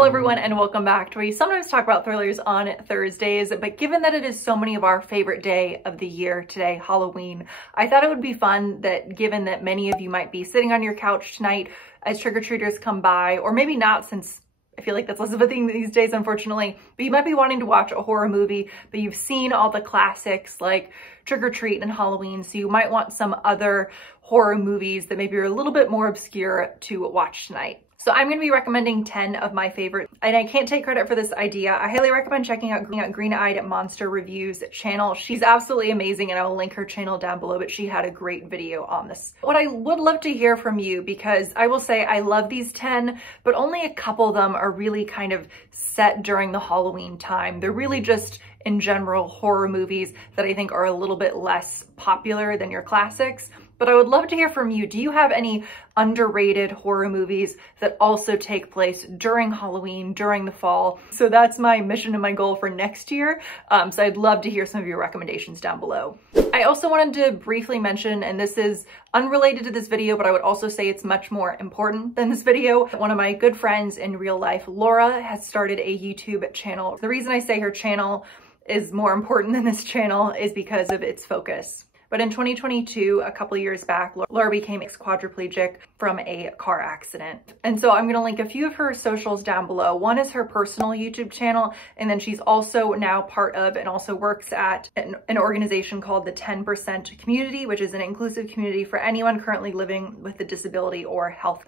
Hello everyone and welcome back to where we sometimes talk about thrillers on Thursdays, but given that it is so many of our favorite day of the year today, Halloween, I thought it would be fun that given that many of you might be sitting on your couch tonight as trick-or-treaters come by, or maybe not since I feel like that's less of a thing these days, unfortunately, but you might be wanting to watch a horror movie, but you've seen all the classics like Trick or Treat and Halloween, so you might want some other horror movies that maybe are a little bit more obscure to watch tonight. So I'm going to be recommending 10 of my favorite, and I can't take credit for this idea. I highly recommend checking out Green-Eyed Monster Reviews channel. She's absolutely amazing, and I will link her channel down below, but she had a great video on this. What I would love to hear from you, because I will say I love these 10, but only a couple of them are really kind of set during the Halloween time. They're really just in general horror movies that I think are a little bit less popular than your classics. But I would love to hear from you. Do you have any underrated horror movies that also take place during Halloween, during the fall? So that's my mission and my goal for next year. So I'd love to hear some of your recommendations down below. I also wanted to briefly mention, and this is unrelated to this video, but I would also say it's much more important than this video. One of my good friends in real life, Laura, has started a YouTube channel. The reason I say her channel is more important than this channel is because of its focus. But in 2022, a couple years back, Laura became quadriplegic from a car accident. And so I'm gonna link a few of her socials down below. One is her personal YouTube channel, and then she's also now part of and also works at an organization called the 10% Community, which is an inclusive community for anyone currently living with a disability or health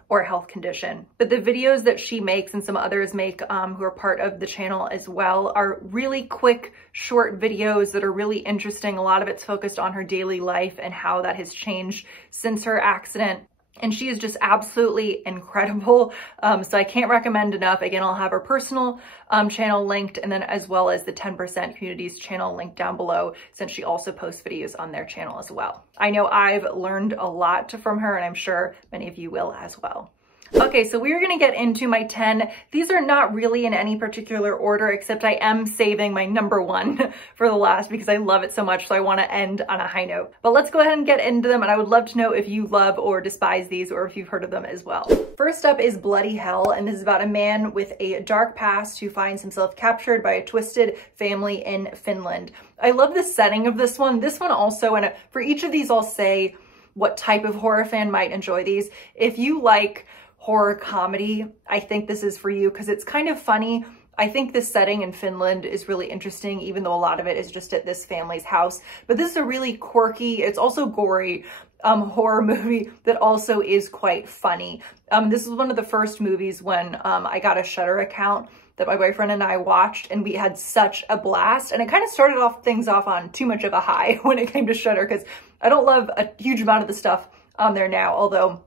condition. But the videos that she makes and some others make who are part of the channel as well are really quick, short videos that are really interesting. A lot of it's focused on her daily life and how that has changed since her accident. And she is just absolutely incredible. So I can't recommend enough. Again, I'll have her personal channel linked, and then as well as the 10% Community's channel linked down below, since she also posts videos on their channel as well. I know I've learned a lot from her, and I'm sure many of you will as well. Okay, so we're gonna get into my 10. These are not really in any particular order, except I am saving my number one for the last because I love it so much, so I wanna end on a high note. But let's go ahead and get into them, and I would love to know if you love or despise these, or if you've heard of them as well. First up is Bloody Hell, and this is about a man with a dark past who finds himself captured by a twisted family in Finland. I love the setting of this one. This one also, and for each of these I'll say what type of horror fan might enjoy these. If you like horror comedy, I think this is for you because it's kind of funny. I think this setting in Finland is really interesting, even though a lot of it is just at this family's house. But this is a really quirky, it's also gory, horror movie that also is quite funny. This is one of the first movies when I got a Shudder account that my boyfriend and I watched, and we had such a blast. And it kind of started things off on too much of a high when it came to Shudder, because I don't love a huge amount of the stuff on there now, although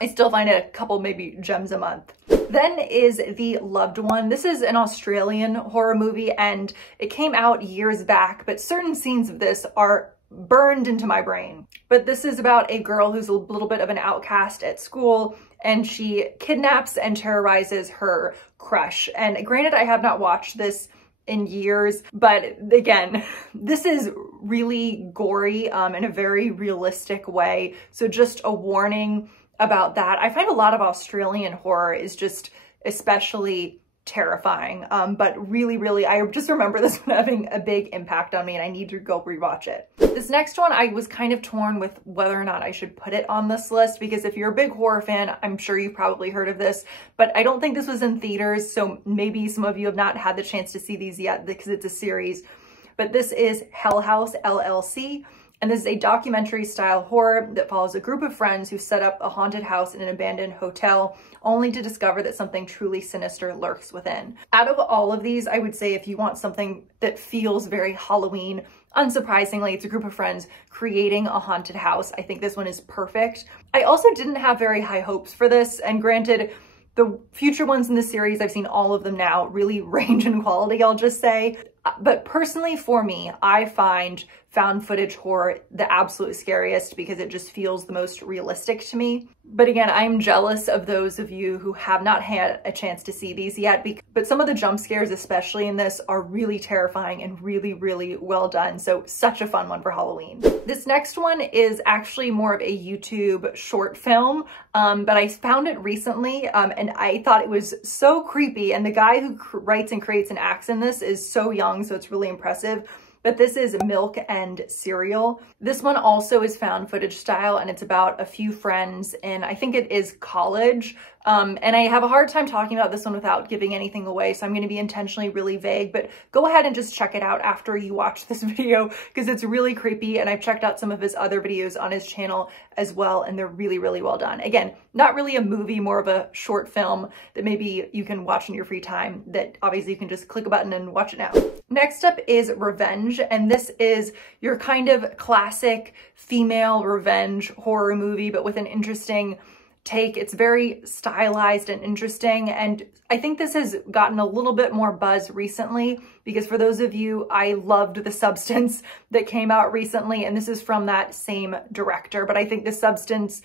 I still find it a couple, maybe gems a month. Then is The Loved One. This is an Australian horror movie, and it came out years back, but certain scenes of this are burned into my brain. But this is about a girl who's a little bit of an outcast at school, and she kidnaps and terrorizes her crush. And granted, I have not watched this in years, but again, this is really gory in a very realistic way. So just a warning about that. I find a lot of Australian horror is just especially terrifying, but really, I just remember this one having a big impact on me, and I need to go rewatch it. This next one, I was kind of torn with whether or not I should put it on this list, because if you're a big horror fan, I'm sure you've probably heard of this, but I don't think this was in theaters, so maybe some of you have not had the chance to see these yet because it's a series. But this is Hell House, LLC. And this is a documentary style horror that follows a group of friends who set up a haunted house in an abandoned hotel, only to discover that something truly sinister lurks within. Out of all of these, I would say if you want something that feels very Halloween, unsurprisingly, it's a group of friends creating a haunted house. I think this one is perfect. I also didn't have very high hopes for this, and granted, the future ones in the series, I've seen all of them now, really range in quality, I'll just say. But personally for me, I find found footage horror the absolute scariest because it just feels the most realistic to me. But again, I'm jealous of those of you who have not had a chance to see these yet, but some of the jump scares, especially in this, are really terrifying and really, really well done. So such a fun one for Halloween. This next one is actually more of a YouTube short film, but I found it recently and I thought it was so creepy. And the guy who writes and creates and acts in this is so young, so it's really impressive. But this is Milk and Cereal. This one also is found footage style, and it's about a few friends, and I think it is college. And I have a hard time talking about this one without giving anything away, so I'm going to be intentionally really vague, but go ahead and just check it out after you watch this video because it's really creepy, and I've checked out some of his other videos on his channel as well, and they're really, really well done. Again, not really a movie, more of a short film that maybe you can watch in your free time that obviously you can just click a button and watch it now. Next up is Revenge, and this is your kind of classic female revenge horror movie, but with an interesting take. It's very stylized and interesting, and I think this has gotten a little bit more buzz recently because for those of you, I loved The Substance that came out recently, and this is from that same director, but I think The Substance,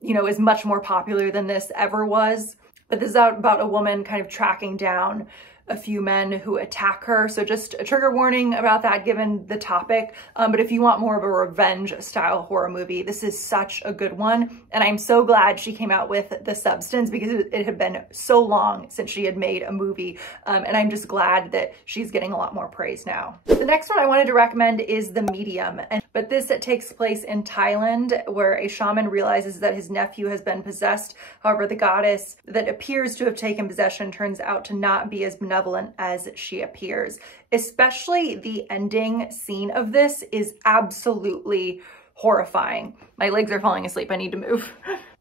you know, is much more popular than this ever was. But this is about a woman kind of tracking down a few men who attack her. So just a trigger warning about that given the topic. But if you want more of a revenge style horror movie, this is such a good one. And I'm so glad she came out with The Substance because it had been so long since she had made a movie. And I'm just glad that she's getting a lot more praise now. The next one I wanted to recommend is The Medium. But this takes place in Thailand where a shaman realizes that his nephew has been possessed. However, the goddess that appears to have taken possession turns out to not be as benevolent as she appears. Especially the ending scene of this is absolutely horrifying. My legs are falling asleep. I need to move.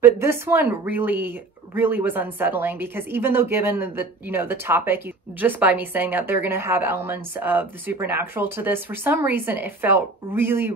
But this one really was unsettling because even though given the, you know, the topic, just by me saying that they're going to have elements of the supernatural to this, for some reason it felt really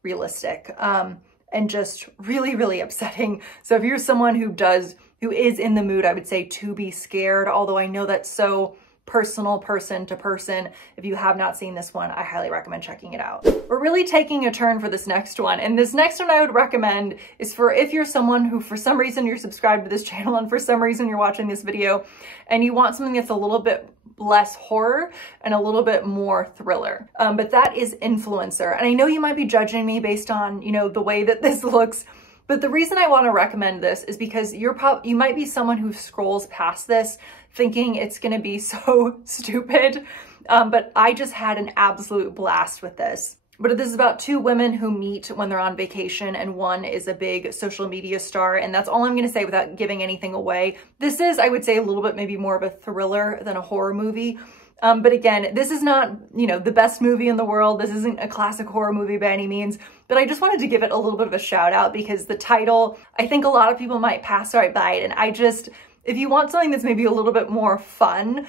realistic and just really upsetting. So if you're someone who is in the mood, I would say to be scared, although I know that's so personal person to person. If you have not seen this one, I highly recommend checking it out. We're really taking a turn for this next one. And this next one I would recommend is for if you're someone who for some reason you're subscribed to this channel and for some reason you're watching this video and you want something that's a little bit less horror and a little bit more thriller. But that is Influencer. And I know you might be judging me based on, you know, the way that this looks, but the reason I want to recommend this is because you might be someone who scrolls past this thinking it's going to be so stupid. But I just had an absolute blast with this. But this is about two women who meet when they're on vacation, and one is a big social media star, and that's all I'm going to say without giving anything away. This is, I would say, a little bit maybe more of a thriller than a horror movie. But again, this is not, you know, the best movie in the world. This isn't a classic horror movie by any means, but I just wanted to give it a little bit of a shout out because the title, I think a lot of people might pass right by it. And if you want something that's maybe a little bit more fun,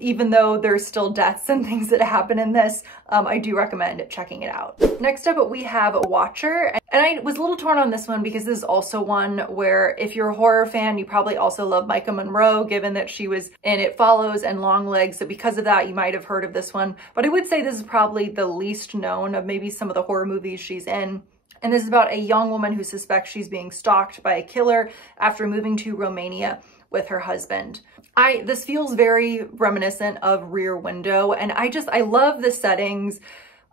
even though there's still deaths and things that happen in this, I do recommend checking it out. Next up, we have Watcher. And I was a little torn on this one because this is also one where if you're a horror fan, you probably also love Micah Monroe, given that she was in It Follows and Longlegs. So because of that, you might have heard of this one. But I would say this is probably the least known of maybe some of the horror movies she's in. And this is about a young woman who suspects she's being stalked by a killer after moving to Romania with her husband. This feels very reminiscent of Rear Window, and I love the settings.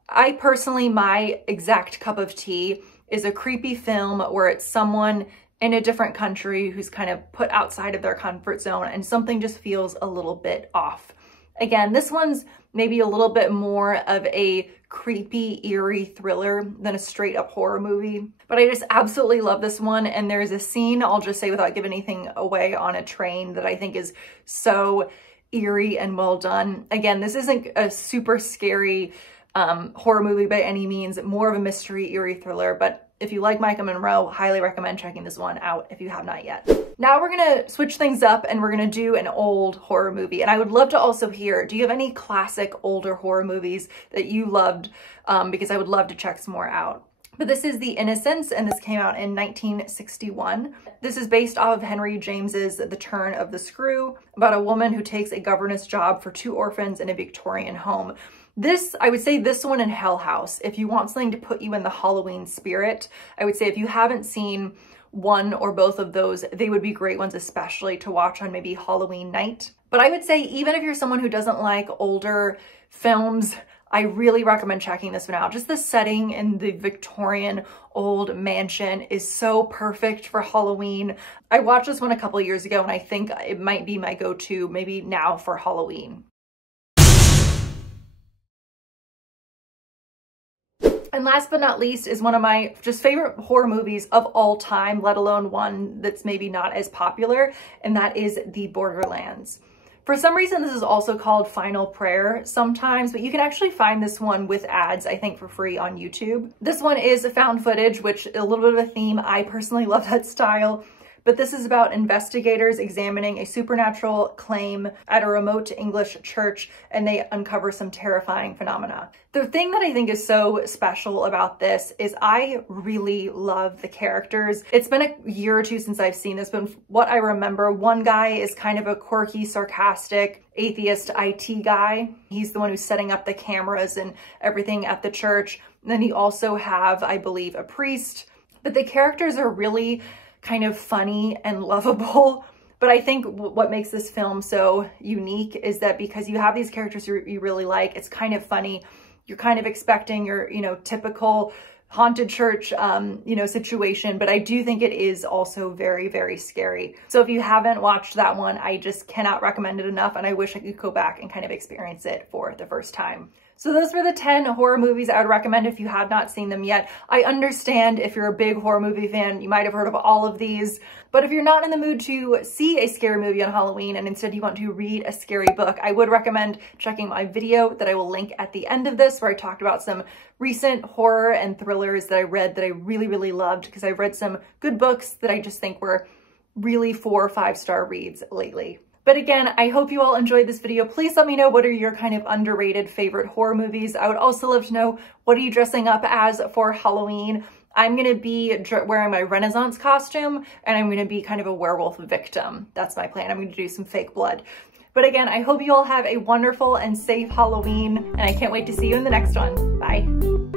I personally, my exact cup of tea is a creepy film where it's someone in a different country who's kind of put outside of their comfort zone and something just feels a little bit off. Again, this one's maybe a little bit more of a creepy, eerie thriller than a straight up horror movie. But I just absolutely love this one. And there's a scene, I'll just say without giving anything away, on a train that I think is so eerie and well done. Again, this isn't a super scary horror movie by any means, more of a mystery, eerie thriller. But if you like Micah Monroe, highly recommend checking this one out if you have not yet. Now we're gonna switch things up and we're gonna do an old horror movie. And I would love to also hear, do you have any classic older horror movies that you loved? Because I would love to check some more out. But this is The Innocents, and this came out in 1961. This is based off of Henry James's The Turn of the Screw, about a woman who takes a governess job for 2 orphans in a Victorian home. This, I would say this one and Hell House, if you want something to put you in the Halloween spirit, I would say if you haven't seen one or both of those, they would be great ones, especially to watch on maybe Halloween night. But I would say even if you're someone who doesn't like older films, I really recommend checking this one out. Just the setting in the Victorian old mansion is so perfect for Halloween. I watched this one a couple of years ago, and I think it might be my go-to maybe now for Halloween. And last but not least is one of my just favorite horror movies of all time, let alone one that's maybe not as popular, and that is The Borderlands. For some reason, this is also called Final Prayer sometimes, but you can actually find this one with ads, I think, for free on YouTube. This one is found footage, which is a little bit of a theme. I personally love that style. But this is about investigators examining a supernatural claim at a remote English church, and they uncover some terrifying phenomena. The thing that I think is so special about this is I really love the characters. It's been a year or two since I've seen this, but what I remember, one guy is kind of a quirky, sarcastic, atheist IT guy. He's the one who's setting up the cameras and everything at the church. And then you also have, I believe, a priest. But the characters are really kind of funny and lovable. But I think what makes this film so unique is that because you have these characters you really like, it's kind of funny. You're kind of expecting your, typical haunted church, situation, but I do think it is also very, very scary. So if you haven't watched that one, I just cannot recommend it enough, and I wish I could go back and kind of experience it for the first time. So those were the 10 horror movies I would recommend if you had not seen them yet. I understand if you're a big horror movie fan, you might have heard of all of these, but if you're not in the mood to see a scary movie on Halloween and instead you want to read a scary book, I would recommend checking my video that I will link at the end of this, where I talked about some recent horror and thrillers that I read that I really, really loved, because I've read some good books that I just think were really 4 or 5-star reads lately. But again, I hope you all enjoyed this video. Please let me know what are your kind of underrated favorite horror movies. I would also love to know, what are you dressing up as for Halloween? I'm going to be wearing my Renaissance costume, and I'm going to be kind of a werewolf victim. That's my plan. I'm going to do some fake blood. But again, I hope you all have a wonderful and safe Halloween, and I can't wait to see you in the next one. Bye.